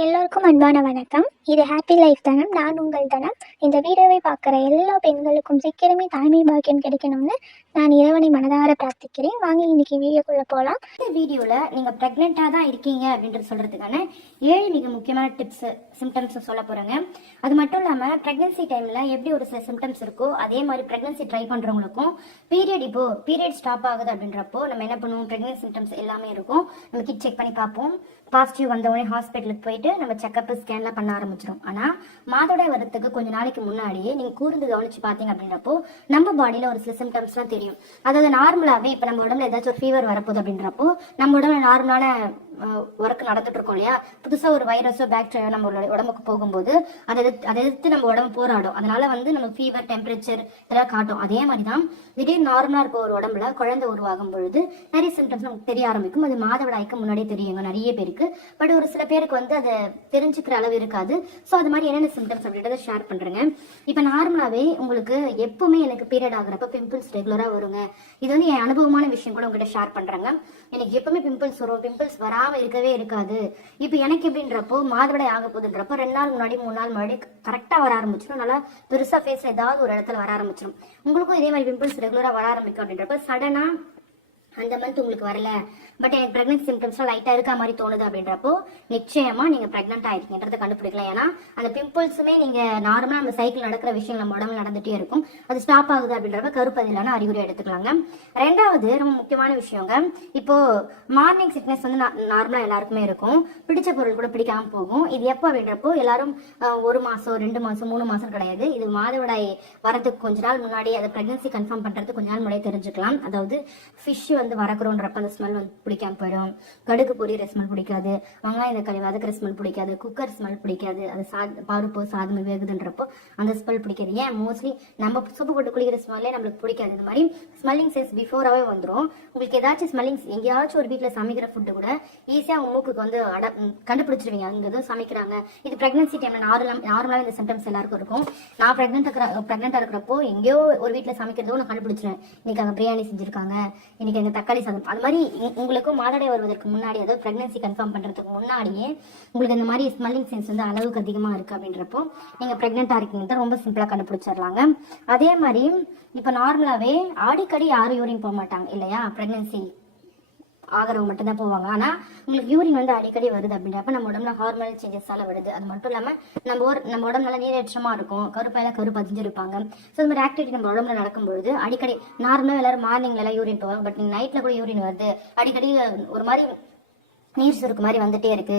எல்லோருக்கும் அன்பான வணக்கம். இது ஹாப்பி லைஃப் தனம். நான் உங்கள் தனம். இந்த வீடியோவை பார்க்குற எல்லா பெண்களுக்கும் சீக்கிரமே தாய்மை பாக்கியம் கிடைக்கணும்னு நான் இறைவனை மனதார பிரார்த்திக்கிறேன். வாங்க இன்னைக்கு வீடியோக்குள்ளே போகலாம். இந்த வீடியோவில் நீங்கள் ப்ரெக்னெண்ட்டாக தான் இருக்கீங்க அப்படின்றது சொல்கிறதுக்கான 7 மிக முக்கியமான டிப்ஸ் சிம்டம்ஸ் சொல்ல போகிறேங்க. அது மட்டும் இல்லாமல் ப்ரெக்னன்சி டைமில் எப்படி ஒரு சில சிம்டம்ஸ் இருக்கோ அதே மாதிரி ப்ரெக்னன்சி ட்ரை பண்ணுறவங்களுக்கும் பீரியட் ஸ்டாப் ஆகுது அப்படின்றப்போ நம்ம என்ன பண்ணுவோம், ப்ரெக்னன்சி சிம்டம்ஸ் எல்லாமே இருக்கும். நம்ம கிட் செக் பண்ணி பார்ப்போம். பாசிட்டிவ் வந்தவொடனே ஹாஸ்பிட்டலுக்கு போயிட்டு நம்ம செக்அப் ஸ்கேன்லாம் பண்ண ஆரம்பிச்சிடும். ஆனால் மாதவிடாய் வரத்துக்கு கொஞ்சம் நாளைக்கு முன்னாடியே நீங்கள் கூர்ந்து கவனிச்சு பார்த்தீங்க அப்படின்றப்போ நம்ம பாடியில் ஒரு சில சிம்டம்ஸ்லாம் தெரியும். அதாவது நார்மலாகவே இப்போ நம்ம உடம்புல ஏதாச்சும் ஒரு ஃபீவர் வரப்போகுது அப்படின்றப்போ நம்ம உடம்புல நார்மலான ஒர்க் நடந்துட்டு இருக்கோம் இல்லையா, புதுசாக ஒரு வைரஸோ பாக்டீரியா நம்ம உடம்புக்கு போகும்போது அதை எதிர்த்து நம்ம உடம்பு போராடும். அதனால நம்ம ஃபீவர், டெம்பரேச்சர் இதெல்லாம் காட்டும். அதே மாதிரி தான் திடீர்னு நார்மலாக இருக்க ஒரு உடம்புல குழந்தை உருவாகும் பொழுது நிறைய சிம்டம்ஸ் நமக்கு தெரிய ஆரம்பிக்கும். அது மாதவிடாய்க்கு முன்னாடியே தெரியுங்க நிறைய பேருக்கு. பட் ஒரு சில பேருக்கு அதை தெரிஞ்சுக்கிற அளவு இருக்காது. ஸோ அது மாதிரி என்னென்ன சிம்டம்ஸ் அப்படின்றத ஷேர் பண்ணுறேங்க. இப்போ நார்மலாகவே உங்களுக்கு எப்பவுமே எனக்கு பீரியட் ஆகுறப்ப பிம்பிள்ஸ் ரெகுலராக வருங்க. இது என் அனுபவமான விஷயம் கூட உங்ககிட்ட ஷேர் பண்ணுறேங்க. எனக்கு எப்பவுமே பிம்பிள்ஸ் வரும், பிம்பிள்ஸ் வராமல் இருக்கவே இருக்காது. இப்போ எனக்கு எப்படின்றப்போ மாதவிடாய் ஆக போகுதுன்றப்போ 2 நாள் முன்னாடி 3 நாள் முன்னாடி கரெக்டாக வர ஆரம்பிச்சிடும். நல்லா பெருசாக ஃபேஸில் ஏதாவது ஒரு இடத்துல வர ஆரம்பிச்சிடும். உங்களுக்கும் இதே மாதிரி பிம்பிள்ஸ் ரெகுலராக வர ஆரம்பிக்கும் அப்படின்றப்ப சடனாக அந்த மந்த் உங்களுக்கு வரல, பட் எனக்கு பிரெக்னன்சி சிம்டம்ஸ்லாம் லைட்டாக இருக்க மாதிரி தோணுது அப்படின்றப்போ நிச்சயமா நீங்கள் ப்ரெக்னென்ட் ஆயிருக்கீங்கன்றதை கண்டுபிடிக்கலாம். ஏன்னா அந்த பிம்பிள்ஸுமே நீங்கள் நார்மலாக நம்ம சைக்கிள் நடக்கிற விஷயம் நம்ம உடம்புல நடந்துகிட்டே இருக்கும். அது ஸ்டாப் ஆகுது அப்படின்றப்ப கருப்பதிலான அறிகுறி எடுத்துக்கலாங்க. ரெண்டாவது ரொம்ப முக்கியமான விஷயங்க, இப்போ மார்னிங் சிக்னஸ் நார்மலாக எல்லாருக்குமே இருக்கும். பிடிச்ச பொருள் கூட பிடிக்காம போகும். இது எப்போ அப்படின்றப்போ எல்லாரும் 1 மாதம் 2 மாதம் 3 மாதம் கிடையாது. இது மாதவிடாய் வரதுக்கு கொஞ்ச நாள் முன்னாடி அதை ப்ரெக்னன்சி கன்ஃபார்ம் பண்ணுறதுக்கு கொஞ்ச நாள் முன்னாடி தெரிஞ்சுக்கலாம். அதாவது ஃபிஷ் வரக்கிறோன்றப்ப அந்த ஸ்மெல் பிடிக்காம போயிடும். கடுகு பொரியிற ஸ்மெல் பிடிக்காது, வெங்காயம் தக்காளி வதக்கிற ஸ்மெல் பிடிக்காது, குக்கர் ஸ்மெல் பிடிக்காது, அது பருப்பு சாதம் வேகுதுன்றப்போ அந்த ஸ்மெல் பிடிக்காது. ஏன் மோஸ்ட்லி நம்ம சூப்பு போட்டு குளிக்கிற ஸ்மெல்லே நம்மளுக்கு பிடிக்காது. இந்த மாதிரி ஸ்மெல்லிங் சென்ஸ் பிஃபோராகவே வந்துடும். உங்களுக்கு ஏதாச்சும் ஸ்மெல்லிங்ஸ் எங்கேயாச்சும் ஒரு வீட்டில் சமைக்கிற ஃபுட்டு கூட ஈஸியாக மூக்குக்கு கண்டுபிடிச்சிருவீங்க அங்கே எதுவும் சமைக்கிறாங்க. இது ப்ரெக்னன்சி டைம்ல நார்மலாக இந்த சிம்டம்ஸ் எல்லாருக்கும் இருக்கும். நான் ப்ரெக்னெண்டா இருக்கிறப்போ எங்கேயோ ஒரு வீட்டில் சமைக்கிறதோ நான் கண்டுபிடிச்சிருவேன். இன்னைக்கு அங்கே பிரியாணி செஞ்சிருக்காங்க, இன்னைக்கு எங்க தக்காளி சாதம். அது மாதிரி உங்களுக்கும் மாதவிடாய் வருவதற்கு முன்னாடி, அதாவது பிரெக்னன்சி கன்ஃபார்ம் பண்றதுக்கு முன்னாடியே உங்களுக்கு இந்த மாதிரி ஸ்மெல்லிங் சென்ஸ் அளவுக்கு அதிகமா இருக்கு அப்படின்றப்போ நீங்க பிரெக்னெண்டா இருக்கீங்க ரொம்ப சிம்பிளா கண்டுபிடிச்சிடலாங்க. அதே மாதிரி இப்ப நார்மலாவே அடிக்கடி யாரும் யூரின் போக மாட்டாங்க இல்லையா, பிரெக்னன்சி ஆகிறவங்க மட்டும்தான் போவாங்க. ஆனா உங்களுக்கு யூரின் அடிக்கடி வருது அப்படின்றப்ப நம்ம உடம்புல ஹார்மோனல் சேஞ்சஸால வருது. அது மட்டும் இல்லாம நம்ம உடம்பு நல்லா நீரேற்றமா இருக்கும், கரு பதிஞ்சிருப்பாங்க. ஸோ இந்த மாதிரி ஆக்டிவிட்டி நம்ம உடம்புல நடக்கும்பொழுது அடிக்கடி நார்மலா எல்லாரும் மார்னிங்ல எல்லாம் யூரின் போவாங்க. பட் நீங்க நைட்ல கூட யூரின் வருது, அடிக்கடி ஒரு மாதிரி நீர் சுருக்கு மாதிரி வந்துட்டே இருக்கு.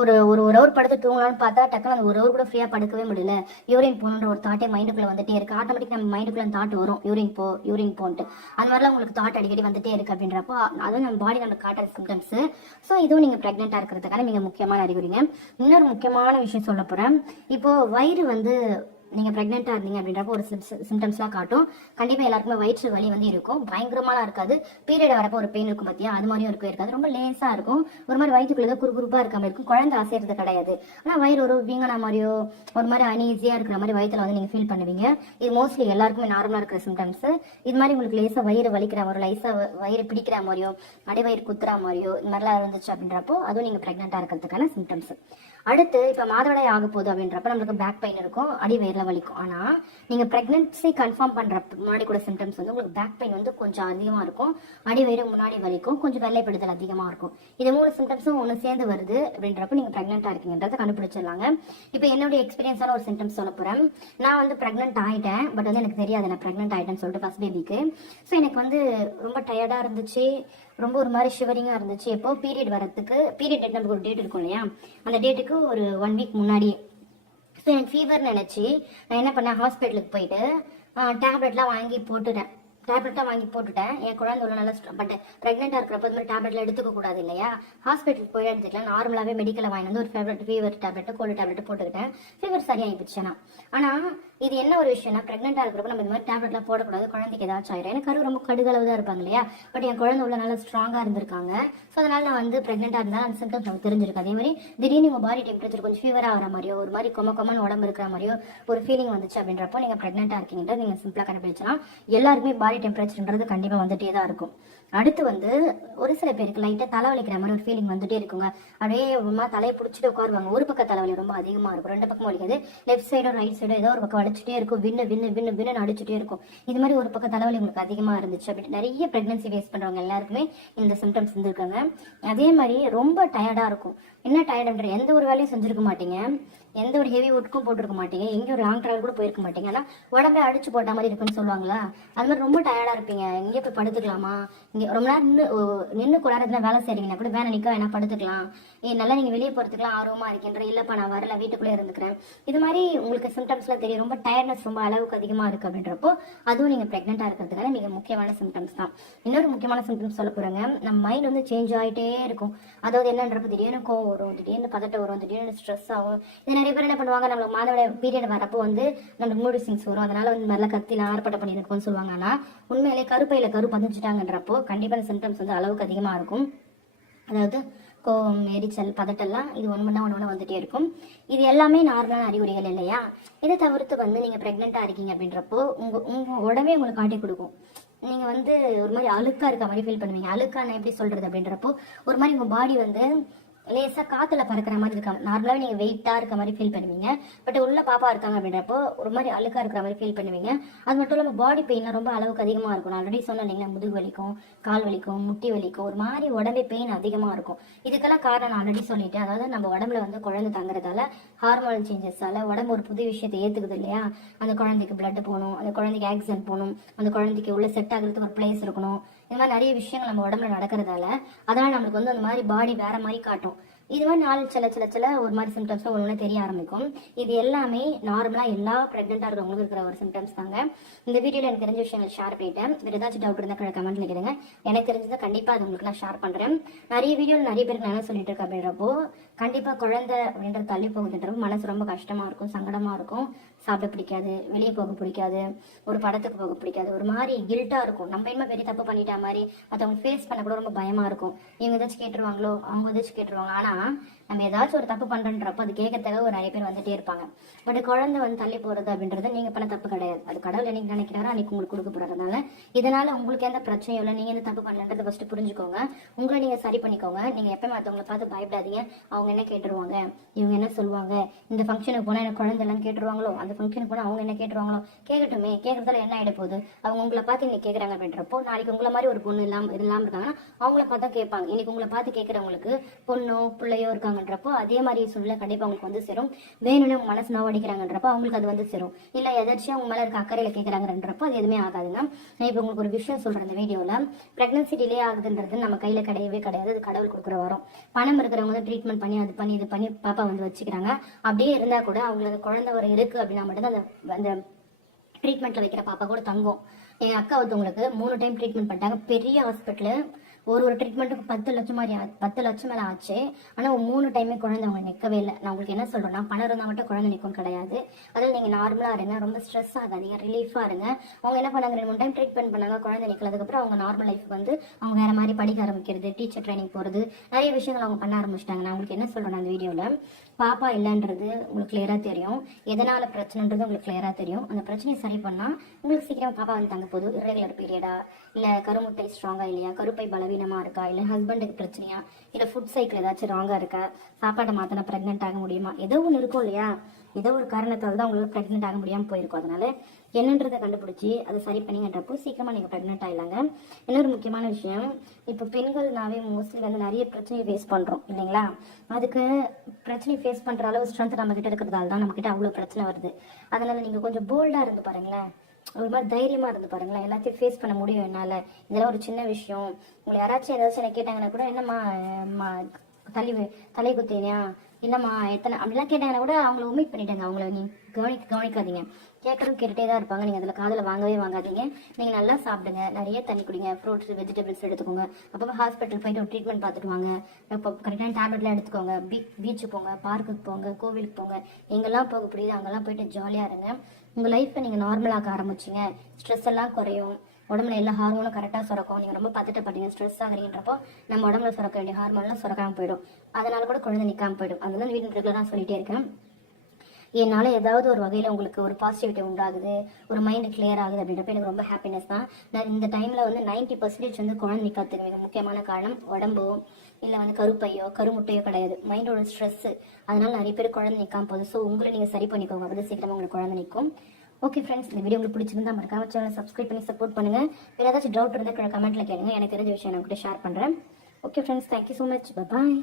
ஒரு ஹவர் படுத்து தூங்கலாம்னு பார்த்தா டக்குனு அந்த 1 ஹவர் கூட ஃப்ரீயா படுக்கவே முடியல, யூரின் போகணுன்ற ஒரு தாட்டே மைண்டுக்குள்ள வந்துட்டே இருக்கு. ஆட்டோமேட்டிக் நம்ம மைண்டுக்குள்ள தாட் வரும் யூரின் போன்ட்டு. அந்த மாதிரிலாம் உங்களுக்கு தாட் அடிக்கடி வந்துட்டே இருக்கு அப்படின்றப்போ அதுவும் நம்ம பாடி நம்ம காட்டுற சிம்டம்ஸ். ஸோ இதுவும் நீங்க பிரெக்னெண்டா இருக்கிறதுக்கான மிக முக்கியமான அறிகுறிங்க. இன்னொரு முக்கியமான விஷயம் சொல்ல போறேன். இப்போ வயிறு நீங்கள் ப்ரெக்னெண்ட்டாக இருந்தீங்க அப்படின்றப்போ ஒரு சிம்டம்ஸ்லாம் காட்டும். கண்டிப்பாக எல்லாருக்குமே வயிற்று வலி இருக்கும். பயங்கரமாலாம் இருக்காது. பீரியட் வரப்போ ஒரு பெயின் இருக்கும் பார்த்தியா, அது மாதிரியும் இருக்காது. ரொம்ப லேஸாக இருக்கும். ஒரு மாதிரி வயிற்றுக்குள்ளே குறுகுறுப்பாக இருக்க மாதிரி இருக்கும். குழந்தை அசைறது கிடையாது. ஆனால் வயிறு ஒரு வீங்கனா மாதிரியோ ஒரு மாதிரி அன்ஈஸியாக இருக்கிற மாதிரி வயிற்றுல நீங்கள் ஃபீல் பண்ணுவீங்க. இது மோஸ்ட்லி எல்லாருக்குமே நார்மலாக இருக்கிற சிம்டம்ஸ். இது மாதிரி உங்களுக்கு லேசாக வயிறு வலிக்கிற மாதிரி, லேசாக வயிறு பிடிக்கிற மாதிரியோ அடிவயிறு குத்துற மாதிரியோ இந்த மாதிரிலாம் இருந்துச்சு அப்படின்றப்போ அதுவும் நீங்கள் ப்ரெக்னெண்ட்டாக இருக்கிறதுக்கான சிம்டம்ஸ். அடுத்து இப்போ மாதவிடாய் ஆக போகுது அப்படின்றப்ப நம்மளுக்கு பேக் பெயின் இருக்கும், அடி வயிறுல வலிக்கும். ஆனால் நீங்கள் ப்ரெக்னன்சி கன்ஃபார்ம் பண்ணுறப்ப முன்னாடி கூட சிம்டம்ஸ் உங்களுக்கு பேக் பெயின் கொஞ்சம் அதிகமாக இருக்கும், அடி வயிறு முன்னாடி வலிக்கும், கொஞ்சம் வெள்ளைப்படுதல் அதிகமாக இருக்கும். இது 3 சிம்டம்ஸும் ஒன்று சேர்ந்து வருது அப்படின்றப்ப நீங்கள் ப்ரெக்னெண்ட்டாக இருக்கீங்கன்றதை கண்டுபிடிச்சிடலாங்க. இப்போ என்னுடைய எக்ஸ்பீரியன்ஸான ஒரு சிம்டம்ஸ் சொல்ல போகிறேன். நான் ப்ரெக்னென்ட் ஆகிட்டேன், பட் எனக்கு தெரியாது நான் ப்ரெக்னென்ட் ஆகிட்டேன்னு சொல்லிட்டு ஃபர்ஸ்ட் பேபிக்கு. ஸோ எனக்கு ரொம்ப டயர்டாக இருந்துச்சு, ரொம்ப ஒரு மாதிரி ஷிவரிங்காக இருந்துச்சு. எப்போ பீரியட் வரத்துக்கு டேட் நமக்கு ஒரு டேட் இருக்கும் இல்லையா, அந்த டேட்டுக்கு ஒரு 1 வீக் முன்னாடியே. ஸோ எனக்கு ஃபீவர் நினச்சி நான் என்ன பண்ணேன், ஹாஸ்பிட்டலுக்கு போயிட்டு டேப்லெட்லாம் வாங்கி போட்டுட்டேன். என் குழந்தை உள்ள நல்லா பட் ப்ரெக்னெண்ட்டாக இருக்கிறப்ப இது மாதிரி டேப்லெட்லாம் எடுத்துக்க கூடாது இல்லையா, ஹாஸ்பிட்டலுக்கு போய் எடுத்துக்கலாம். நார்மலாகவே மெடிக்கலில் வாங்கி ஒரு ஃபீவர் டேப்லெட்டு கோல்டு டேப்லெட் போட்டுக்கிட்டேன். ஃபீவர் சரியாகி போச்சுன்னா. ஆனால் இது என்ன ஒரு விஷயம்னா, ப்ரெக்னெண்ட்டாக இருக்கிறப்ப நம்ம இந்த மாதிரி டேப்லெட்லாம் போடக்கூடாது, குழந்தைக்கு ஏதாச்சும் ஆயிடும். எனக்கு கரு ரொம்ப கடுகளவு தான் இருப்பாங்க இல்லையா, பட் என் குழந்தை உள்ள நல்லா ஸ்ட்ராங்காக இருந்திருக்காங்க. ஸோ அதனால நான் ப்ரெக்னெண்ட்டாக இருந்தாலும் அந்த சிம்டம்ஸ் நமக்கு தெரிஞ்சிருக்கு. அதே மாதிரி திடீர்னு உங்கள் பாடி டெம்பரேச்சர் கொஞ்சம் ஃபீவராக வர மாதிரியோ ஒரு மாதிரி கொமன்னு உடம்பு இருக்கிற மாதிரியோ ஒரு ஃபீலிங் வந்துச்சு அப்படின்றப்போ நீங்கள் ப்ரெக்னெண்ட்டாக இருக்கீங்கன்றது நீங்கள் சிம்பிளாக கண்டுபிடிச்சலாம். எல்லாருக்குமே பாடி டெம்பரேச்சர்ன்றது கண்டிப்பாக வந்துட்டே தான் இருக்கும். அடுத்து வந்து ஒரு சில பேருக்கு லைட்டாக தலைவலிக்கிற மாதிரி ஒரு ஃபீலிங் வந்துட்டே இருக்குங்க. அப்படியே ஒரு தலையை பிடிச்சிட்டு உட்காருவாங்க. ஒரு பக்கம் தலைவலி ரொம்ப அதிகமாக இருக்கும், ரெண்டு பக்கம் வலிக்காது. லெஃப்ட் சைடோ ரைட் சைடோ ஏதோ ஒரு பக்கம் அடிச்சுட்டே இருக்கும், வின்னு வின்னு வின்னு வின்னு அடிச்சுட்டே இருக்கும். இது மாதிரி ஒரு பக்கம் தலைவலி உங்களுக்கு அதிகமாக இருந்துச்சு அப்படி நிறைய ப்ரெக்னன்சி ஃபேஸ் பண்ணுறவங்க எல்லாருக்குமே இந்த சிம்டம்ஸ் இருந்திருக்காங்க. அதே மாதிரி ரொம்ப டயர்டாக இருக்கும். என்ன டயர்டுன்ற எந்த ஒரு வேலையும் செஞ்சுருக்க மாட்டீங்க, எந்த ஒரு ஹெவி ஒர்க்கும் போட்டிருக்க மாட்டீங்க, எங்கேயும் ஒரு லாங் ட்ராவல் கூட போயிருக்க மாட்டீங்க. ஆனால் உடம்பே அடிச்சு போட்ட மாதிரி இருக்குன்னு சொல்லுவாங்களா, அது மாதிரி ரொம்ப டயர்டாக இருப்பீங்க. இங்கே போய் படுத்துக்கலாமா, இங்கே ரொம்ப நேரம் நின்று கொண்டாடுறதுல வேலை செய்றீங்கன்னா கூட வேலை நிற்க வேணா படுத்துக்கலாம், நல்லா நீங்கள் வெளியே போகிறதுக்குலாம் ஆர்வமாக இருக்கின்ற, இல்லைப்பா நான் வரல வீட்டுக்குள்ளே இருந்துக்கிறேன். இது மாதிரி உங்களுக்கு சிம்டம்ஸ்லாம் தெரியும். ரொம்ப டயர்ட்னஸ் ரொம்ப அளவுக்கு அதிகமாக இருக்குது அப்படின்றப்போ அதுவும் நீங்கள் ப்ரெக்னெண்ட்டாக இருக்கிறதுனால மிக முக்கியமான சிம்டம்ஸ் தான். இன்னொரு முக்கியமான சிம்டம்ஸ் சொல்ல போகிறாங்க. நம்ம மைண்ட் வந்து சேஞ்ச் ஆகிட்டே இருக்கும். அதாவது என்னன்றப்ப திடீர்னு கோவம் வரும், திடீர்னு பதட்டம் வரும், திடீர்னு ஸ்ட்ரெஸ் ஆகும். இது நிறைய பேர் என்ன பண்ணுவாங்க, நம்மளுக்கு மாதவிட பீரியட் வரப்போ வந்து நம்மளுக்கு மூடு ஸ்விங்ஸ் வரும், அதனால வந்து நல்லா கத்தில ஆர்ப்பாட்டம் பண்ணியிருக்கோம்னு சொல்லுவாங்க. ஆனால் உண்மையிலே கருப்பையில கரு பதிஞ்சுட்டாங்கன்றப்போ கண்டிப்பாக சிம்டம்ஸ் வந்து அளவுக்கு அதிகமாக இருக்கும். அதாவது கோவம், எரிச்சல், பதட்டெல்லாம் இது ஒன்று வந்துட்டே இருக்கும். இது எல்லாமே நார்மலான அறிகுறிகள் இல்லையா? இதை தவிர்த்து வந்து நீங்கள் ப்ரெக்னெண்ட்டாக இருக்கீங்க அப்படின்றப்போ உங்கள் உடம்பே உங்களுக்கு காட்டி கொடுக்கும். நீங்கள் வந்து ஒரு மாதிரி அழுக்காக இருக்க மாதிரி ஃபீல் பண்ணுவீங்க. அழுக்கான எப்படி சொல்கிறது அப்படின்றப்போ ஒரு மாதிரி உங்கள் பாடி வந்து லேசாக காற்றுல பறக்கிற மாதிரி இருக்காங்க. நார்மலாகவே நீங்கள் வெயிட்டாக இருக்க மாதிரி ஃபீல் பண்ணுவீங்க. பட் உள்ள பாப்பா இருக்காங்க அப்படின்றப்போ ஒரு மாதிரி அழுக்காக இருக்கிற மாதிரி ஃபீல் பண்ணுவீங்க. அது மட்டும் இல்லாமல் பாடி பெயின்லாம் ரொம்ப அளவுக்கு அதிகமாக இருக்கும். நான் ஆல்ரெடி சொன்னேன் இல்லைங்களா, முதுகு வலிக்கும், கால் வலிக்கும், முட்டி வலிக்கும், ஒரு மாதிரி உடம்பே பெயின் அதிகமாக இருக்கும். இதுக்கெல்லாம் காரணம் நான் ஆல்ரெடி சொல்லிட்டேன். அதாவது நம்ம உடம்புல வந்து குழந்தை தங்குறதால ஹார்மோனல் சேஞ்சஸால உடம்பு ஒரு புது விஷயத்தை ஏற்றுக்குது இல்லையா. அந்த குழந்தைக்கு பிளட் போகணும், அந்த குழந்தைக்கு ஆக்சிஜன் போகணும், அந்த குழந்தைக்கு உள்ள செட் ஆகிறதுக்கு ஒரு பிளேஸ் இருக்கணும். இந்த மாதிரி நிறைய விஷயங்கள் நம்ம உடம்புல நடக்கிறதால அதனால் நம்மளுக்கு வந்து அந்த மாதிரி பாடி வேற மாதிரி காட்டும். இது மாதிரி நாள் சில ஒரு மாதிரி சிம்டம்ஸ் ஒன்று தெரிய ஆரம்பிக்கும். இது எல்லாமே நார்மலாக எல்லா ப்ரெக்னெண்ட்டாக இருக்கிறவங்களுக்கு இருக்கிற ஒரு சிம்டம்ஸ் தாங்க. இந்த வீடியோவில் எனக்கு தெரிஞ்ச விஷயங்கள் ஷேர் பண்ணிட்டேன். வேறு ஏதாச்சும் டவுட் இருந்தால் கமெண்ட்ல கேளுங்க. எனக்கு தெரிஞ்சதை கண்டிப்பாக அது உங்களுக்கு நான் ஷேர் பண்ணுறேன். நிறைய வீடியோவில் நிறைய பேருக்கு நான் சொல்லிட்டு இருக்கேன் அப்படின்றப்போ கண்டிப்பாக குழந்தை அப்படின்ற தள்ளி போகுதுன்றப்போ மனசு ரொம்ப கஷ்டமாக இருக்கும், சங்கடமாக இருக்கும். சாப்பிட பிடிக்காது, வெளியே போக பிடிக்காது, ஒரு படத்துக்கு போக பிடிக்காது, ஒரு மாதிரி கில்ட்டாக இருக்கும். நம்ம என்ன பெரிய தப்பு பண்ணிட்டா மாதிரி மற்றவங்க ஃபேஸ் பண்ண கூட ரொம்ப பயமாக இருக்கும். இவங்க ஏதாச்சும் கேட்டுருவாங்களோ, அவங்க ஏதாச்சும் கேட்டுருவாங்க. ஆனால் நம்ம ஏதாச்சும் ஒரு தப்பு பண்ணுறன்றப்போ அது கேட்கறதுக்காக ஒரு நிறைய பேர் வந்துட்டே இருப்பாங்க. பட் குழந்தை வந்து தள்ளி போகிறது அப்படின்றது நீங்கள் பண்ண தப்பு கிடையாது. அது கடவுள் என்னைக்கு நினைக்கிறாரோ அன்னைக்கு உங்களுக்கு கொடுக்க போகிறதுனால இதனால உங்களுக்கு எந்த பிரச்சனையும் இல்லை. நீங்கள் எந்த தப்பு பண்ணுன்றதை ஃபஸ்ட்டு புரிஞ்சுக்கோங்க, உங்களை நீங்கள் சரி பண்ணிக்கோங்க. நீங்கள் எப்போ மற்றவங்களை பார்த்து பயப்படாதீங்க. அவங்க என்ன கேட்டுருவாங்க, இவங்க என்ன சொல்லுவாங்க, இந்த ஃபங்க்ஷனுக்கு போனால் எனக்கு குழந்தை எல்லாம் கேட்டுருவாங்களோ, அந்த ஃபங்க்ஷனுக்கு போனால் அவங்க என்ன கேட்டுருவாங்களோ, கேட்கட்டுமே, கேட்கறதால என்ன ஆகிட போகுது. அவங்க உங்களை பார்த்து இன்னைக்கு கேட்குறாங்க அப்படின்றப்போ நாளைக்கு உங்களை மாதிரி ஒரு பொண்ணு இல்லாமல் இருக்காங்கன்னா அவங்கள பார்த்தா கேட்பாங்க. இன்னைக்கு உங்களை பார்த்து கேட்குறவங்களுக்கு பொண்ணோ பிள்ளையோ இருக்காங்கன்றப்போ அதே மாதிரி சூழ்நிலை கண்டிப்பாக அவங்களுக்கு வந்து சேரும். வேணும்னு உங்க மனசு நோவ அடிக்கிறாங்கன்றப்போ அவங்களுக்கு அது வந்து சேரும். இல்லை எதாச்சும் அவங்க மேலே இருக்க அக்கறையில் கேட்குறாங்கன்றப்போ அது எதுவுமே ஆகாதுங்க. நான் இப்போ உங்களுக்கு ஒரு விஷயம் சொல்கிறேன். இந்த வீடியோவில் ப்ரெக்னன்சி டிலே ஆகுதுன்றது நம்ம கையில் கிடையவே கிடையாது. அது கடவுள் கொடுக்குற வரும். பணம் இருக்கிறவங்க வந்து ட்ரீட்மெண்ட் பண்ணி அது பண்ணி இது பண்ணி பாப்பா வந்து வச்சுக்கிறாங்க. அப்படியே இருந்தால் கூட அவங்களுக்கு குழந்தை வர இருக்குது அப்படின்னா மட்டும்தான் அந்த ட்ரீட்மெண்ட்டில் வைக்கிற பாப்பா கூட தங்கும். என் அக்கா ஒருத்தவங்களுக்கு 3 டைம் ட்ரீட்மெண்ட் பண்ணிட்டாங்க. பெரிய ஹாஸ்பிட்டலு, ஒரு ட்ரீட்மெண்ட்டுக்கு 10 லட்சம் மேலே ஆச்சு. ஆனால் 3 டைமே குழந்தை அவங்க நிற்கவே இல்லை. நான் உங்களுக்கு என்ன சொல்கிறேன்னா, பணம் இருந்தால் மட்டும் குழந்தை நிற்கும் கிடையாது. அதில் நீங்கள் நார்மலாக இருங்க, ரொம்ப ஸ்ட்ரெஸ் ஆகாதீங்க, ரிலீஃபாக இருங்க. அவங்க என்ன பண்ணாங்க, 2 டைம் ட்ரீட்மெண்ட் பண்ணாங்க, குழந்தை நிற்கலதுக்கப்புறம் அவங்க நார்மல் லைஃப் வந்து அவங்க வேறு மாதிரி படிக்க ஆரம்பிக்கிறது, டீச்சர் ட்ரைனிங் போகிறது, நிறைய விஷயங்கள் அவங்க பண்ண ஆரம்பிச்சிட்டாங்க. நான் உங்களுக்கு என்ன சொல்கிறேன், அந்த வீடியோவில் பாப்பா இல்லைன்றது உங்களுக்கு கிளியராக தெரியும், எதனால் பிரச்சனைன்றது உங்களுக்கு கிளியராக தெரியும். அந்த பிரச்சனையை சரி பண்ணால் உங்களுக்கு சீக்கிரம் பாப்பா வந்து தங்க போகுது. இரெகுலர் பீரியடா, இல்லை கருமுட்டை ஸ்ட்ராங்காக இல்லையா, கருப்பை பலவீனமாக இருக்கா, இல்லை ஹஸ்பண்டுக்கு பிரச்சனையா, இல்லை ஃபுட் சைக்கிள் ஏதாச்சும் ராங்காக இருக்கா, சாப்பாட்டை மாற்றினா ப்ரெக்னென்ட் ஆக முடியுமா, ஏதோ ஒன்று இருக்கும் இல்லையா. ஏதோ ஒரு காரணத்தால் தான் உங்களுக்கு ப்ரெக்னென்ட் ஆக முடியாமல் போயிருக்கும். அதனால என்னன்றதை கண்டுபிடிச்சி அதை சரி பண்ணிங்கன்றப்போ சீக்கிரமாக நீங்கள் ப்ரெக்னென்ட் ஆகிடலாங்க. இன்னொரு முக்கியமான விஷயம், இப்போ பெண்கள்னாவே மோஸ்ட்லி வந்து நிறைய பிரச்சனையை ஃபேஸ் பண்ணுறோம் இல்லைங்களா. அதுக்கு பிரச்சனை ஃபேஸ் பண்ணுற அளவு ஸ்ட்ரென்த் நம்மக்கிட்ட இருக்கிறதால தான் நம்மக்கிட்ட அவ்வளோ பிரச்சனை வருது. அதனால் நீங்கள் கொஞ்சம் போல்டாக இருந்து பாருங்களேன், ஒரு மாதிரி தைரியமாக இருந்து பாருங்களேன். எல்லாத்தையும் ஃபேஸ் பண்ண முடியும் என்னால். இதெல்லாம் ஒரு சின்ன விஷயம். உங்களை யாராச்சும் ஏதாச்சும் என்ன கேட்டாங்கன்னா கூட, என்னம்மா தலை குத்தினியா, இல்லைம்மா எத்தனை அப்படிலாம் கேட்டாங்கன்னா கூட அவங்கள உமிட் பண்ணிட்டாங்க. அவங்கள நீங்கள் கவனிக்காதீங்க. கேட்டுகிட்டே தான் இருப்பாங்க. நீங்கள் அதில் காதில் வாங்காதீங்க. நீங்கள் நல்லா சாப்பிடுங்க, நிறைய தண்ணி குடிங்க, ஃப்ரூட்ஸ் வெஜிடபிள்ஸ் எடுத்துக்கோங்க. அப்போ ஹாஸ்பிட்டல் போயிட்டு ஒரு ட்ரீட்மெண்ட் பார்த்துட்டு வாங்க. இப்போ கரெக்டான டேப்லெட்லாம் எடுத்துக்கோங்க. பீச்சுக்கு போங்க, பார்க்குக்கு போங்க, கோவிலுக்கு போங்க. எங்கெல்லாம் போக முடியுது அங்கெல்லாம் போயிட்டு ஜாலியாக இருங்க. உங்கள் லைஃப்பை நீங்கள் நார்மலாக ஆரம்பிச்சிங்க, ஸ்ட்ரெஸ் எல்லாம் குறையும். உடம்புல எல்லா ஹார்மோனும் கரெக்டாக சுரக்கும். நீங்கள் ரொம்ப பதட்டப்பட்டீங்க, ஸ்ட்ரெஸ் ஆகிறீங்கன்றப்போ நம்ம உடம்புல சுரக்க வேண்டிய ஹார்மோன்லாம் சுரக்காமல் போயிடும். அதனால கூட குழந்தை நிற்காமல் போயிடும். அதெல்லாம் வீட்டு ரெகுலராக சொல்லிட்டே இருக்கேன். என்னால் ஏதாவது ஒரு வகையில் உங்களுக்கு ஒரு பாசிட்டிவிட்டி உண்டாகுது, ஒரு மைண்டு கிளியர் ஆகுது அப்படின்றப்ப எனக்கு ரொம்ப ஹாப்பினஸ் தான். நான் இந்த டைமில் வந்து 90% வந்து குழந்தை நிற்கிறதுக்கு மிக முக்கியமான காரணம் உடம்போ இல்லை வந்து கருப்பையோ கருமுட்டையோ கிடையாது, மைண்டோட ஸ்ட்ரெஸ்ஸு. அதனால நிறைய பேர் குழந்தை நிற்காம போகுது. ஸோ உங்களை நீங்கள் சரி பண்ணிக்கோங்க, அப்படி சீக்கிரமாக உங்களுக்கு குழந்தை நிற்கும். ஓகே ஃப்ரெண்ட்ஸ், இந்த வீடியோ உங்களுக்கு பிடிச்சிருந்தா மறக்காம சேனலை சப்ஸ்கிரைப் பண்ணி சப்போர்ட் பண்ணுங்கள். வேறு ஏதாச்சும் டவுட் இருந்தால் கமெண்ட்டில் கேளுங்க, எனக்கு தெரிஞ்ச விஷயம் நான் உங்கள்கிட்ட ஷேர் பண்ணுறேன். Okay friends, thank you so much, பாய்.